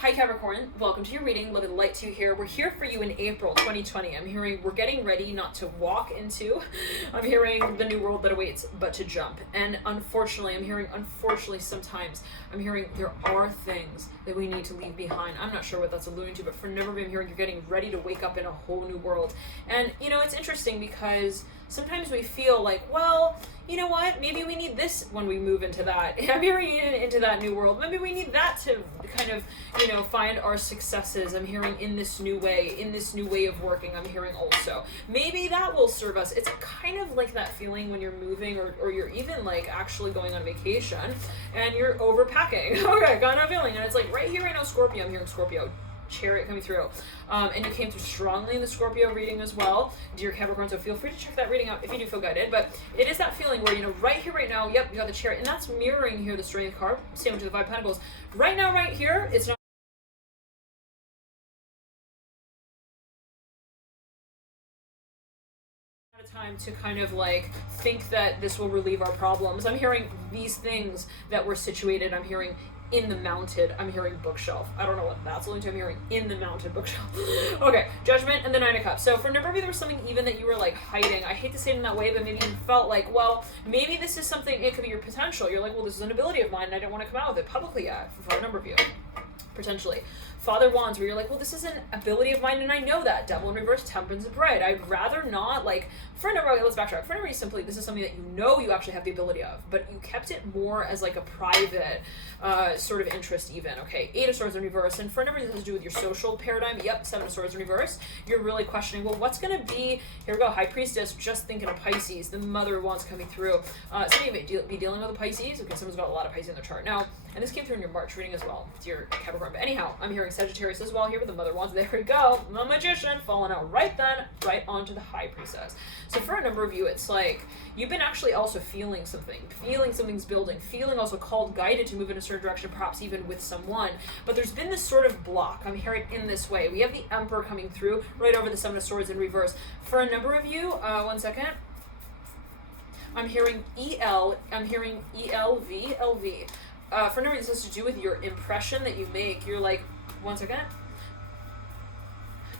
Hi Capricorn, welcome to your reading. Love and light to you here. We're here for you in April 2020. I'm hearing we're getting ready not to walk into. I'm hearing the new world that awaits, but to jump. And unfortunately, sometimes I'm hearing there are things that we need to leave behind. I'm not sure what that's alluding to, but for number of you, I'm hearing you're getting ready to wake up in a whole new world. And it's interesting because sometimes we feel like, well, you know what, maybe we need this when we move into that. I'm hearing into that new world. Maybe we need that to kind of, find our successes. I'm hearing in this new way of working. I'm hearing also, maybe that will serve us. It's kind of like that feeling when you're moving or you're even like actually going on vacation and you're overpacking. Okay, got that feeling. And it's like right here, I know Scorpio, I'm hearing Scorpio. Chariot coming through, and you came through strongly in the Scorpio reading as well, dear Capricorn, so feel free to check that reading out if you do feel guided. But it is that feeling where right here, right now, yep, you got the Chariot, and that's mirroring here the Strength card, same with the Five Pentacles. Right now, right here, it's not a time to kind of like think that this will relieve our problems. I'm hearing these things that were situated, I'm hearing in the mounted, I'm hearing bookshelf. I don't know what that's only to. I'm hearing in the mounted bookshelf. Okay, Judgment and the Nine of Cups. So for a number of you, there was something even that you were like hiding. I hate to say it in that way, but maybe you felt like, well, maybe this is something, it could be your potential. You're like, well, this is an ability of mine and I don't want to come out with it publicly yet, for a number of you. Potentially. Father Wands, where you're like, well, this is an ability of mine and I know that. Devil in reverse, Temperance and Bride. I'd rather not, like, for a number, okay, let's backtrack. For a number, simply, this is something that you actually have the ability of, but you kept it more as like a private sort of interest even, okay? Eight of Swords in reverse, and for a number, this has to do with your social paradigm. Yep, Seven of Swords in reverse. You're really questioning, well, what's going to be, here we go, High Priestess, just thinking of Pisces, the Mother of Wands coming through. Some of you may be dealing with a Pisces. Okay, someone's got a lot of Pisces in their chart. Now, and this came through in your March reading as well, dear Capricorn. But anyhow, I'm hearing Sagittarius as well here with the Mother Wands. There we go. The Magician falling out right then, right onto the High Priestess. So for a number of you, it's like you've been actually also feeling something's building, feeling also called, guided to move in a certain direction, perhaps even with someone. But there's been this sort of block. I'm hearing in this way. We have the Emperor coming through right over the Seven of Swords in reverse. For a number of you, one second. I'm hearing EL. I'm hearing ELV, LV. For a number of you, this has to do with your impression that you make. You're like, one second.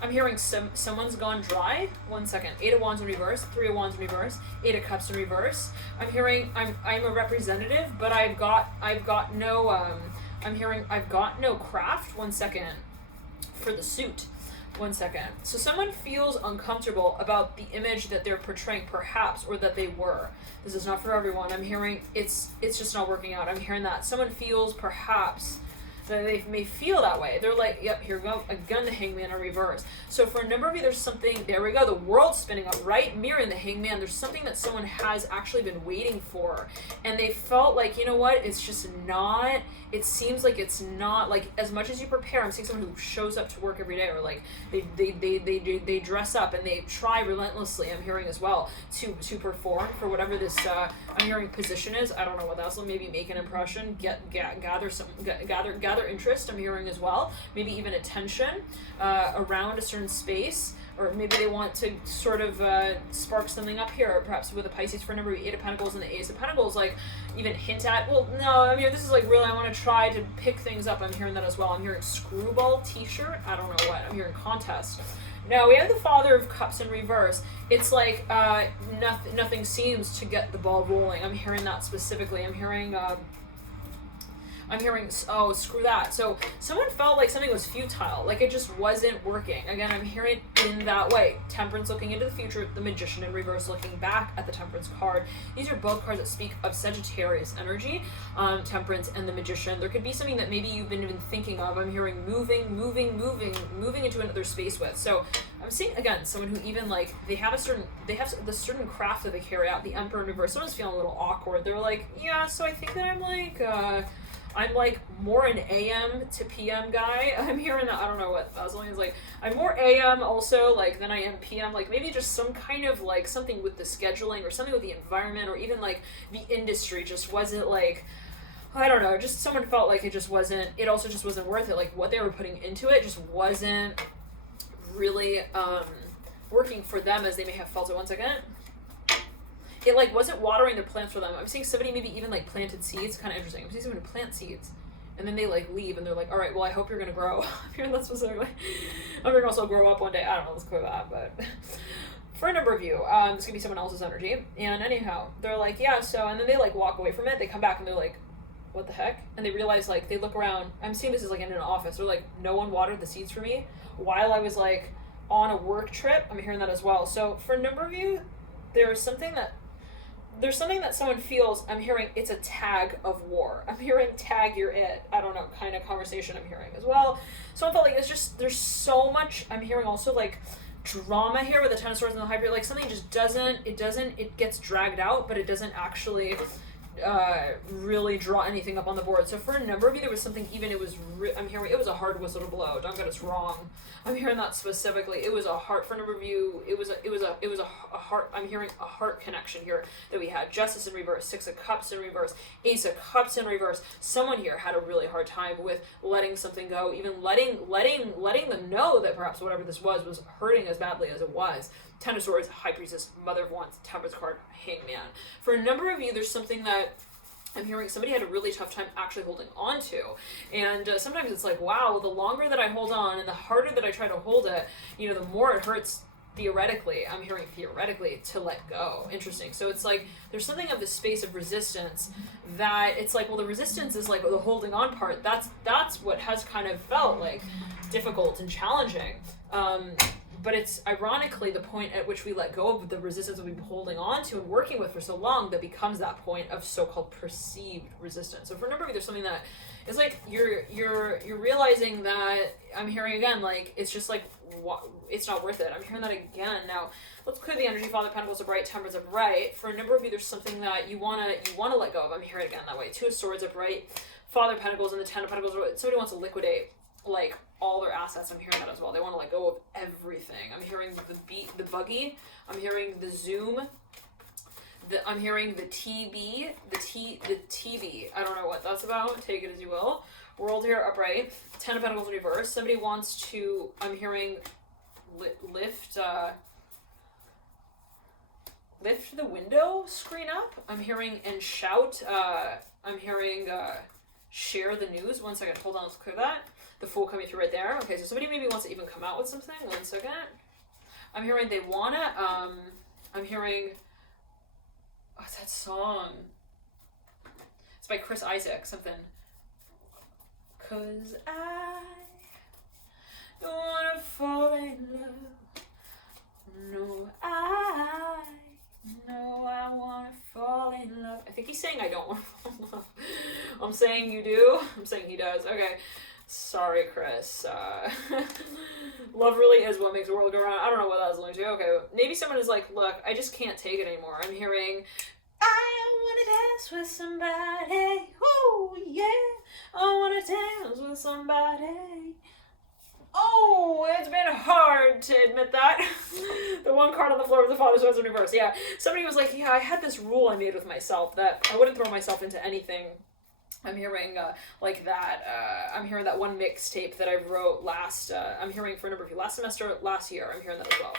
I'm hearing someone's gone dry. One second. Eight of Wands in reverse. Three of Wands in reverse. Eight of Cups in reverse. I'm hearing I'm a representative, but I've got no I'm hearing I've got no craft. One second. For the suit. One second. So someone feels uncomfortable about the image that they're portraying, perhaps, or that they were. This is not for everyone. I'm hearing it's just not working out. I'm hearing that someone feels perhaps that they may feel that way. They're like, yep, here we go, again, the Hangman in reverse. So for a number of you, there's something, there we go, the world's spinning up, right? Mirroring the Hangman, there's something that someone has actually been waiting for. And they felt like, you know what, it's just not, it seems like it's not, like, as much as you prepare, I'm seeing someone who shows up to work every day, or like, they dress up and they try relentlessly, I'm hearing as well, to perform for whatever this, I'm hearing position is. I don't know what that's, maybe make an impression, gather interest, I'm hearing as well, maybe even attention around a certain space, or maybe they want to sort of spark something up here, or perhaps with a Pisces for a number of Eight of Pentacles and the Ace of Pentacles, like even hint at, well, no, I mean, this is like really, I want to try to pick things up. I'm hearing that as well. I'm hearing screwball t-shirt, I don't know what, I'm hearing contest. Now we have the Father of Cups in reverse. It's like nothing seems to get the ball rolling. I'm hearing that specifically. I'm hearing, oh, screw that. So someone felt like something was futile, like it just wasn't working. Again, I'm hearing it in that way. Temperance looking into the future, the Magician in reverse looking back at the Temperance card. These are both cards that speak of Sagittarius energy, Temperance and the Magician. There could be something that maybe you've been even thinking of. I'm hearing moving into another space with. So I'm seeing, again, someone who even like, they have the certain craft that they carry out. The Emperor in reverse, someone's feeling a little awkward. They're like, yeah, so I think that I'm like more an AM to PM guy. I'm hearing that, I don't know what Vaseline is like. I'm more AM also like than I am PM. Like maybe just some kind of like something with the scheduling or something with the environment, or even like the industry just wasn't like, I don't know, just someone felt like it also just wasn't worth it. Like what they were putting into it just wasn't really working for them as they may have felt it. One second. It like wasn't watering their plants for them. I'm seeing somebody maybe even like planted seeds. Kind of interesting. I'm seeing someone who plant seeds and then they like leave and they're like, all right, well, I hope you're gonna grow. I'm hearing that specifically. I'm hearing also grow up one day. I don't know, let's clear that, but for a number of you, this could be someone else's energy. And anyhow, they're like, yeah, so, and then they like walk away from it. They come back and they're like, what the heck? And they realize, like, they look around. I'm seeing this as like in an office. They're like, no one watered the seeds for me while I was like on a work trip. I'm hearing that as well. So for a number of you, there's something that someone feels. I'm hearing it's a tag of war. I'm hearing tag, you're it. I don't know, kind of conversation I'm hearing as well. So I felt like it's just, there's so much. I'm hearing also like drama here with the Ten of Swords and the High Priest. Like something just it gets dragged out, but it doesn't actually really draw anything up on the board. So for a number of you, there was something, even I'm hearing it was a hard whistle to blow. Don't get us wrong. I'm hearing that specifically. It was a heart for a number of you. It was a heart. I'm hearing a heart connection here that we had. Justice in reverse, Six of Cups in reverse, Ace of Cups in reverse. Someone here had a really hard time with letting something go, even letting them know that perhaps whatever this was hurting as badly as it was. Ten of Swords, High Priestess, Mother of Wands, Temperance card, Hangman. For a number of you, there's something that I'm hearing somebody had a really tough time actually holding on to. And sometimes it's like, wow, the longer that I hold on and the harder that I try to hold it, the more it hurts theoretically. I'm hearing theoretically to let go. Interesting. So it's like there's something of the space of resistance that it's like, well, the resistance is like the holding on part. That's what has kind of felt like difficult and challenging. But it's ironically the point at which we let go of the resistance that we've been holding on to and working with for so long that becomes that point of so-called perceived resistance. So for a number of you, there's something that is like you're realizing that I'm hearing again, like it's just like it's not worth it. I'm hearing that again. Now let's clear the energy. Father of Pentacles upright, Temperance upright. For a number of you, there's something that you wanna let go of. I'm hearing it again that way. Two of Swords upright, Father of Pentacles and the Ten of Pentacles. Somebody wants to liquidate like all their assets. I'm hearing that as well. They want to let go of everything. I'm hearing the buggy. I'm hearing the Zoom. I'm hearing the TV. The TV. I don't know what that's about. Take it as you will. World here upright. Ten of Pentacles reverse. Somebody wants to. I'm hearing lift the window screen up. I'm hearing and shout. I'm hearing share the news. 1 second. Hold on. Let's clear that. The Fool coming through right there. Okay, so somebody maybe wants to even come out with something. 1 second. I'm hearing they wanna, I'm hearing, what's that song? It's by Chris Isaac, something. 'Cause I don't wanna fall in love. No, I wanna fall in love. I think he's saying I don't wanna fall in love. I'm saying you do. I'm saying he does. Okay. Sorry, Chris. Love really is what makes the world go round. I don't know what that was linked to. Okay, maybe someone is like, look, I just can't take it anymore. I'm hearing, I want to dance with somebody. Oh, yeah. I want to dance with somebody. Oh, it's been hard to admit that. The one card on the floor with the Father's Swords in reverse. Yeah, somebody was like, yeah, I had this rule I made with myself that I wouldn't throw myself into anything. I'm hearing like that. I'm hearing that one mixtape that I wrote last. I'm hearing for a number of you last semester, last year. I'm hearing that as well.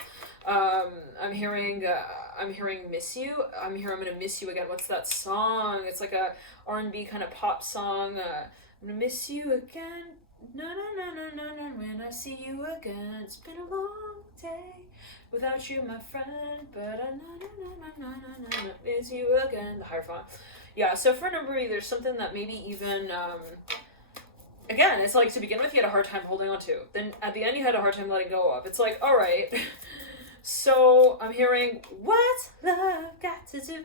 I'm hearing Miss You. I'm hearing I'm gonna miss you again. What's that song? It's like a R&B kind of pop song. I'm gonna miss you again. No, when I see you again. It's been a long day without you, my friend. But I miss you again. The Hierophant. Yeah, so for a number of you, there's something that maybe even, again, it's like to begin with, you had a hard time holding on to. Then at the end, you had a hard time letting go of. It's like, all right, so I'm hearing, what's love got to do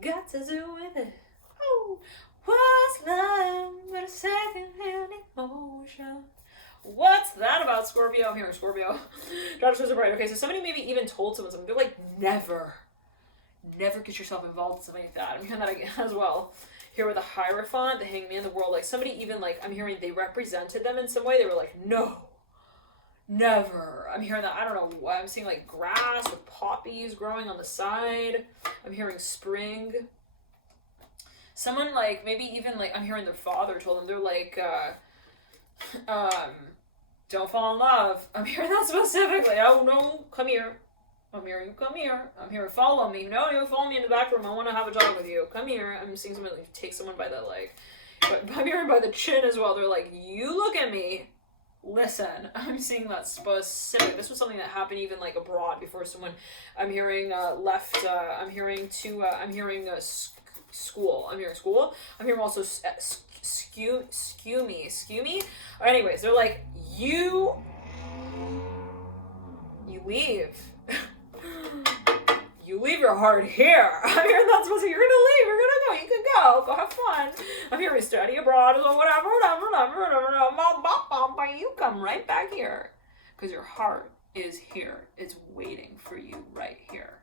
with it? Oh, what's love but a second-hand emotion? What's that about, Scorpio? I'm hearing Scorpio. Daughter Swords upright. Okay, so somebody maybe even told someone something. They're like, never get yourself involved in something like that. I'm hearing that again as well. Here with the Hierophant, the Hangman, the World, like somebody even like, I'm hearing they represented them in some way. They were like, no, never. I'm hearing that, I don't know why. I'm seeing like grass with poppies growing on the side. I'm hearing spring. Someone like, maybe even like, I'm hearing their father told them, they're like, don't fall in love. I'm hearing that specifically. Oh no, come here. I'm hearing, come here. I'm here, follow me. No, you follow me in the back room. I want to have a talk with you. Come here. I'm seeing someone like take someone by the like but I'm hearing by the chin as well. They're like, you look at me, listen. I'm seeing that specific. This was something that happened even like abroad before someone, I'm hearing left, I'm hearing school. I'm hearing school. I'm hearing also skew me. Anyways, they're like, you leave. You leave your heart here. I'm hearing that's supposed to, you're gonna leave, you're gonna go, you can go have fun. I'm hearing study abroad or whatever, but you come right back here. Because your heart is here. It's waiting for you right here.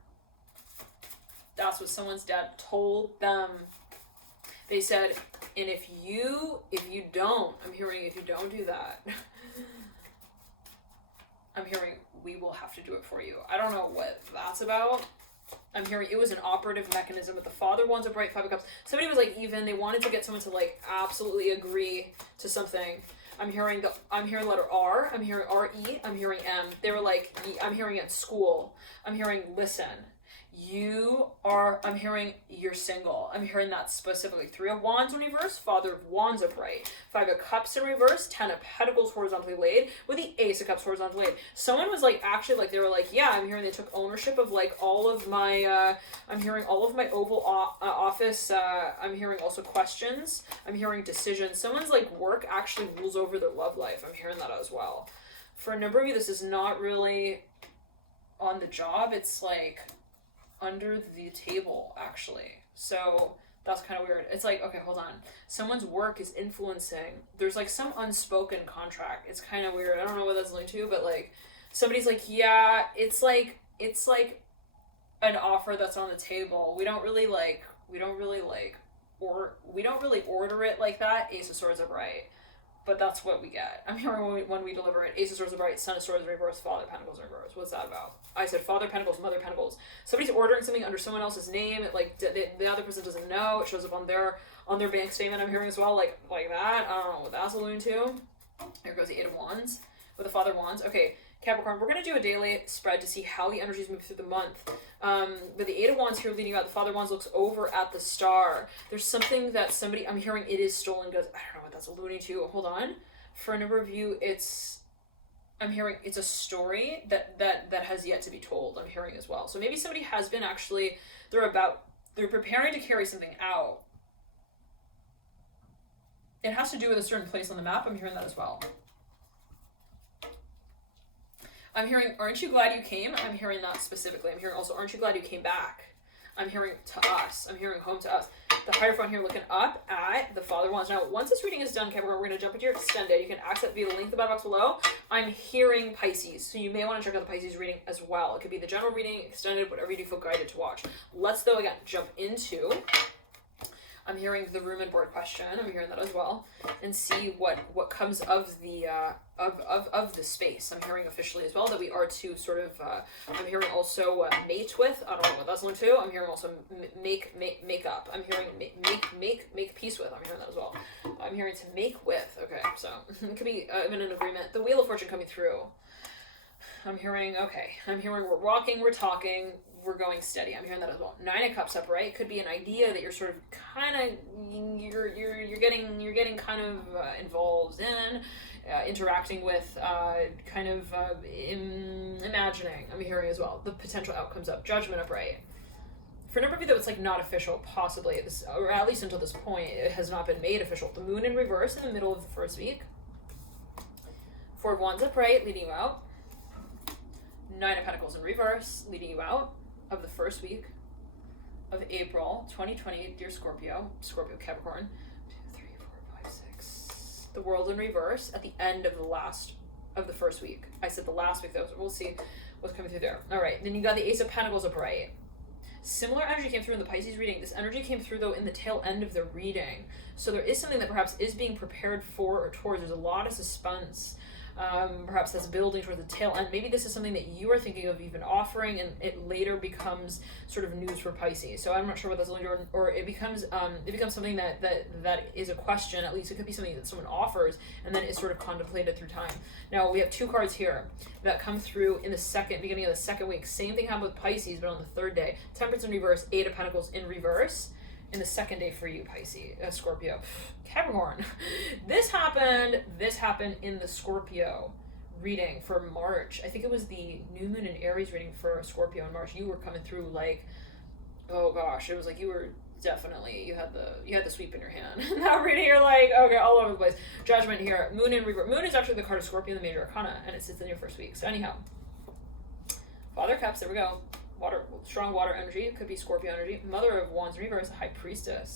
That's what someone's dad told them. They said, and if you don't, I'm hearing if you don't do that, I'm hearing we will have to do it for you. I don't know what that's about. I'm hearing it was an operative mechanism with the Father Wands upright, 5 of Cups. Somebody was like, even they wanted to get someone to like absolutely agree to something. I'm hearing letter R. I'm hearing R-E. I'm hearing M. They were like, I'm hearing at school. I'm hearing listen. I'm hearing you're single. I'm hearing that specifically. 3 of Wands in reverse, Father of Wands upright. 5 of Cups in reverse, 10 of Pentacles horizontally laid, with the Ace of Cups horizontally laid. Someone was like, actually, like, they were like, yeah, I'm hearing they took ownership of like all of my, I'm hearing all of my Oval Office. I'm hearing also questions. I'm hearing decisions. Someone's like work actually rules over their love life. I'm hearing that as well. For a number of you, this is not really on the job. It's like under the table, actually. So that's kind of weird. It's like, okay, hold on. Someone's work is influencing. There's like some unspoken contract. It's kind of weird. I don't know what that's linked to, but like somebody's like, yeah, it's like an offer that's on the table. We don't really order it like that. Ace of Swords upright. But that's what we get. I'm hearing when we deliver it. Ace of Swords upright, Son of Swords in reverse, Father of Pentacles in reverse. What's that about? I said Father Pentacles, Mother Pentacles. Somebody's ordering something under someone else's name. It, like the other person doesn't know. It shows up on their bank statement. I'm hearing as well, like that. I don't know what that's alluding to. Here goes the 8 of Wands with the Father of Wands. Okay, Capricorn, we're going to do a daily spread to see how the energies move through the month. But the 8 of Wands here leading out, the Father of Wands looks over at the star. There's something that somebody, I'm hearing it is stolen goods. I don't know what that's alluding to. Hold on. For a number of you, I'm hearing it's a story that has yet to be told. I'm hearing as well. So maybe somebody has been actually, they're preparing to carry something out. It has to do with a certain place on the map. I'm hearing that as well. I'm hearing, aren't you glad you came? I'm hearing that specifically. I'm hearing also, aren't you glad you came back? I'm hearing to us. I'm hearing home to us. The Hierophant here looking up at the Father Wands. Now, once this reading is done, Capricorn, we're going to jump into your extended. You can access via the link in the box below. I'm hearing Pisces, so you may want to check out the Pisces reading as well. It could be the general reading, extended, whatever you do feel guided to watch. Let's, though, again, jump into... I'm hearing the room and board question. I'm hearing that as well, and see what comes of the of the space. I'm hearing officially as well that we are to sort of. I'm hearing also mate with. I don't know what that's linked to. I'm hearing also make up. I'm hearing make peace with. I'm hearing that as well. I'm hearing to make with. Okay, so it could be in an agreement. The Wheel of Fortune coming through. I'm hearing okay. I'm hearing we're walking, we're talking. We're going steady. I'm hearing that as well. 9 of Cups upright could be an idea that you're sort of kind of you're getting kind of involved in, interacting with, kind of imagining. I'm hearing as well the potential outcomes of Judgment upright. For a number of you, that it's like not official, possibly this, or at least until this point, it has not been made official. The Moon in reverse in the middle of the first week. 4 of Wands upright, leading you out. 9 of Pentacles in reverse, leading you out of the first week of April 2020, dear Scorpio Capricorn. 2, 3, 4, 5, 6. The World in reverse at the end of the first week. I said the last week though, so we'll see what's coming through there. All right, then you got the Ace of Pentacles upright. Similar energy came through in the Pisces reading. This energy came through though in the tail end of the reading. So there is something that perhaps is being prepared for or towards. There's a lot of suspense. Perhaps that's building towards the tail end. Maybe this is something that you are thinking of even offering, and it later becomes sort of news for Pisces. So I'm not sure what that's alluding to, or it becomes something that is a question. At least it could be something that someone offers, and then is sort of contemplated through time. Now we have 2 cards here that come through in the beginning of the second week. Same thing happened with Pisces, but on the third day. Temperance in reverse, 8 of Pentacles in reverse. in the second day for you, Pisces, Scorpio. Capricorn. This happened in the Scorpio reading for March. I think it was the new moon in Aries reading for Scorpio in March. You were coming through like, oh gosh, it was like you were definitely, you had the sweep in your hand. Now reading, you're like, okay, all over the place. Judgment here. Moon in reverse. Moon is actually the card of Scorpio in the major arcana, and it sits in your first week. So anyhow, Father Cups, there we go. Water, strong water energy. It could be Scorpio energy. Mother of Wands in reverse, High Priestess.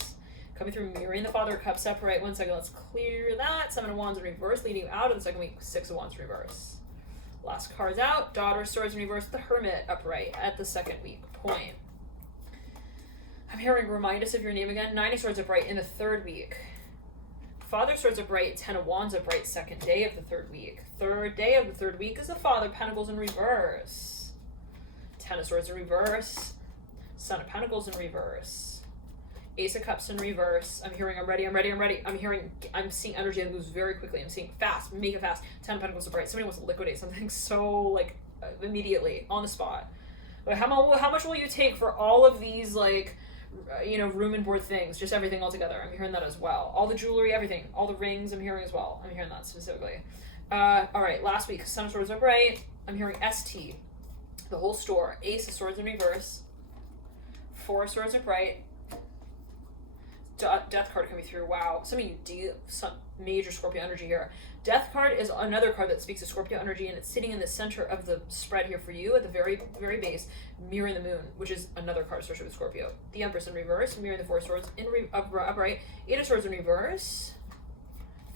Coming through, mirroring the Father of Cups. Separate. 1 second, let's clear that. 7 of Wands in reverse, leading you out of the second week. 6 of Wands in reverse. Last card's out. Daughter of Swords in reverse, the Hermit upright at the second week point. I'm hearing remind us of your name again. 9 of Swords upright in the third week. Father of Swords upright, 10 of Wands upright, second day of the third week. Third day of the third week is the Father of Pentacles in reverse. 10 of Swords in reverse. Son of Pentacles in reverse. Ace of Cups in reverse. I'm hearing I'm ready. I'm seeing energy that moves very quickly. I'm seeing fast, make it fast. 10 of Pentacles upright. Somebody wants to liquidate something so like immediately on the spot. But how much will you take for all of these like, room and board things, just everything all together? I'm hearing that as well. All the jewelry, everything, all the rings, I'm hearing as well. I'm hearing that specifically. All right, last week, Son of Swords upright. I'm hearing ST, the whole store. Ace of Swords in reverse. 4 of Swords upright. Death card coming through. Wow, some of you deal some major Scorpio energy here. Death card is another card that speaks to Scorpio energy, and it's sitting in the center of the spread here for you at the very, very base, mirroring the moon, which is another card associated with Scorpio. The Empress in reverse, mirroring the 4 of Swords in upright. 8 of Swords in reverse.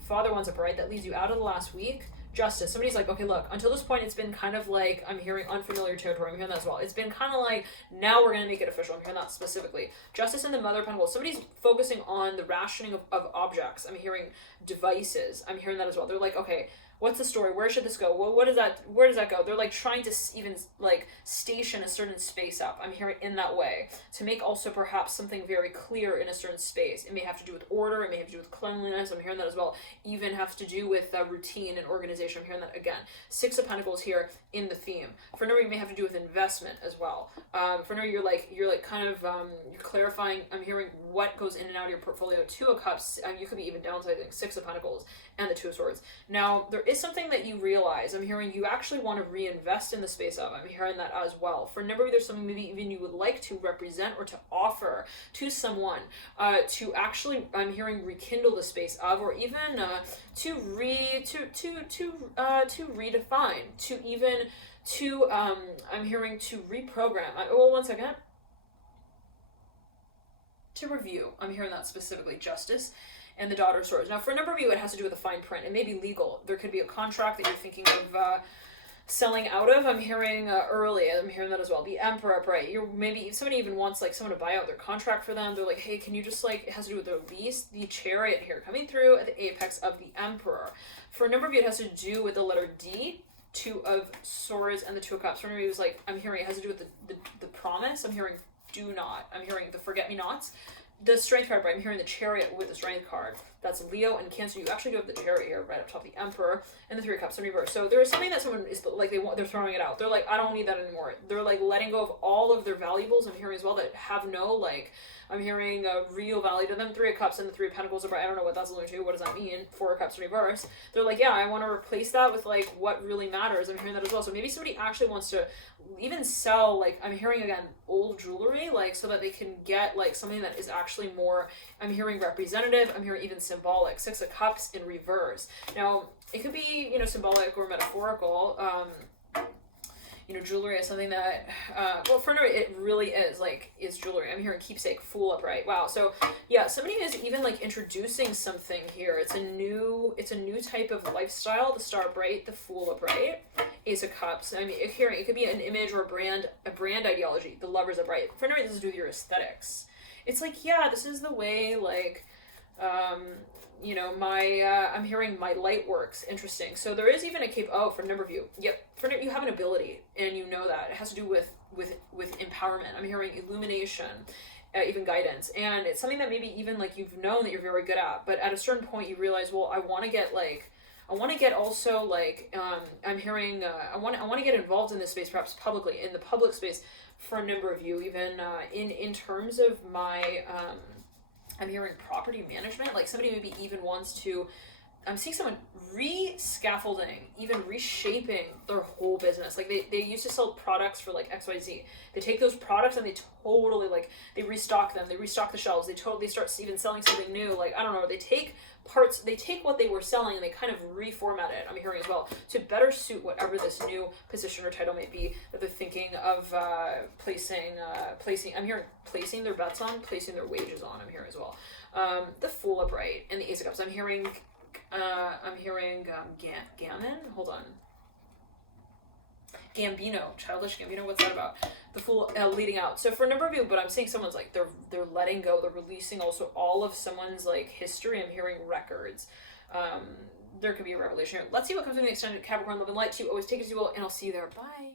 Father Wands upright. That leads you out of the last week. Justice. Somebody's like, okay, look, until this point, it's been kind of like, I'm hearing unfamiliar territory. I'm hearing that as well. It's been kind of like, now we're going to make it official. I'm hearing that specifically. Justice and the Mother of Pentacles. Somebody's focusing on the rationing of objects. I'm hearing devices. I'm hearing that as well. They're like, okay, what's the story? Where should this go? Where does that go? They're like trying to even like station a certain space up. I'm hearing in that way to make also perhaps something very clear in a certain space. It may have to do with order. It may have to do with cleanliness. I'm hearing that as well. Even have to do with routine and organization. I'm hearing that again. 6 of Pentacles here in the theme. For another, you may have to do with investment as well. For another, you're kind of you're clarifying. I'm hearing what goes in and out of your portfolio. 2 of Cups. You could be even downsizing. 6 of Pentacles and the 2 of Swords. Now there is something that you realize. I'm hearing you actually want to reinvest in the space of. I'm hearing that as well. For a number of you, there's something maybe even you would like to represent or to offer to someone to actually, I'm hearing, rekindle the space of, or even to redefine, I'm hearing to reprogram. Well, 1 second. To review. I'm hearing that specifically. Justice and the Daughter of Swords. Now, for a number of you, it has to do with the fine print. It may be legal. There could be a contract that you're thinking of selling out of. I'm hearing early. I'm hearing that as well. The Emperor upright. Maybe somebody even wants like someone to buy out their contract for them. They're like, hey, can you just like, it has to do with the lease. The Chariot here coming through at the apex of the Emperor. For a number of you, it has to do with the letter D. 2 of Swords and the 2 of Cups. For a number of you, it's like, I'm hearing it has to do with the promise. I'm hearing do not. I'm hearing the forget-me-nots. The Strength card, I'm hearing the Chariot with the Strength card. That's Leo and Cancer. You actually do have the Chariot here right up top, the Emperor, and the 3 of Cups in reverse. So there is something that someone is like, they're throwing it out. They're like, I don't need that anymore. They're like letting go of all of their valuables. I'm hearing as well that have no like, I'm hearing real value to them. 3 of Cups and the 3 of Pentacles. I don't know what that's alluding to. What does that mean? 4 of Cups in reverse. They're like, yeah, I want to replace that with like what really matters. I'm hearing that as well. So maybe somebody actually wants to even sell, like, I'm hearing again old jewelry, like, so that they can get like something that is actually more, I'm hearing representative. I'm hearing even symbolic. 6 of Cups in reverse. Now it could be, symbolic or metaphorical. Jewelry is something that, well, for another, it really is jewelry. I'm hearing keepsake, Fool upright. Wow. So yeah, somebody is even like introducing something here. It's a new type of lifestyle. The Star upright, the Fool upright, Ace of Cups. I mean, it could be an image or a brand ideology. The Lovers upright. For another, this is to do with your aesthetics. It's like, yeah, this is the way, like, I'm hearing my light works. Interesting. So there is even a cape. Oh, for a number of you. Yep. You have an ability, and you know that. It has to do with empowerment. I'm hearing illumination, even guidance. And it's something that maybe even like you've known that you're very good at, but at a certain point you realize, well, I want to get also like, I'm hearing, I want to get involved in this space, perhaps publicly, in the public space for a number of you, even in terms of my, I'm hearing property management, like somebody maybe even wants to, I'm seeing someone re-scaffolding, even reshaping their whole business. Like they used to sell products for like XYZ. They take those products and they totally like, they restock them, they restock the shelves, they totally start even selling something new. Like, I don't know, they take parts, they take what they were selling and they kind of reformat it, I'm hearing as well, to better suit whatever this new position or title may be that they're thinking of placing, I'm hearing placing their bets on, placing their wages on, I'm hearing as well. The Fool upright and the Ace of Cups. I'm hearing Gammon. Hold on. Gambino, childish Gambino. What's that about? The Fool leading out. So for a number of you, but I'm seeing someone's like they're letting go. They're releasing also all of someone's like history. I'm hearing records. There could be a revelation here. Let's see what comes in the extended Capricorn Love and Light. You always take it as you will, and I'll see you there. Bye.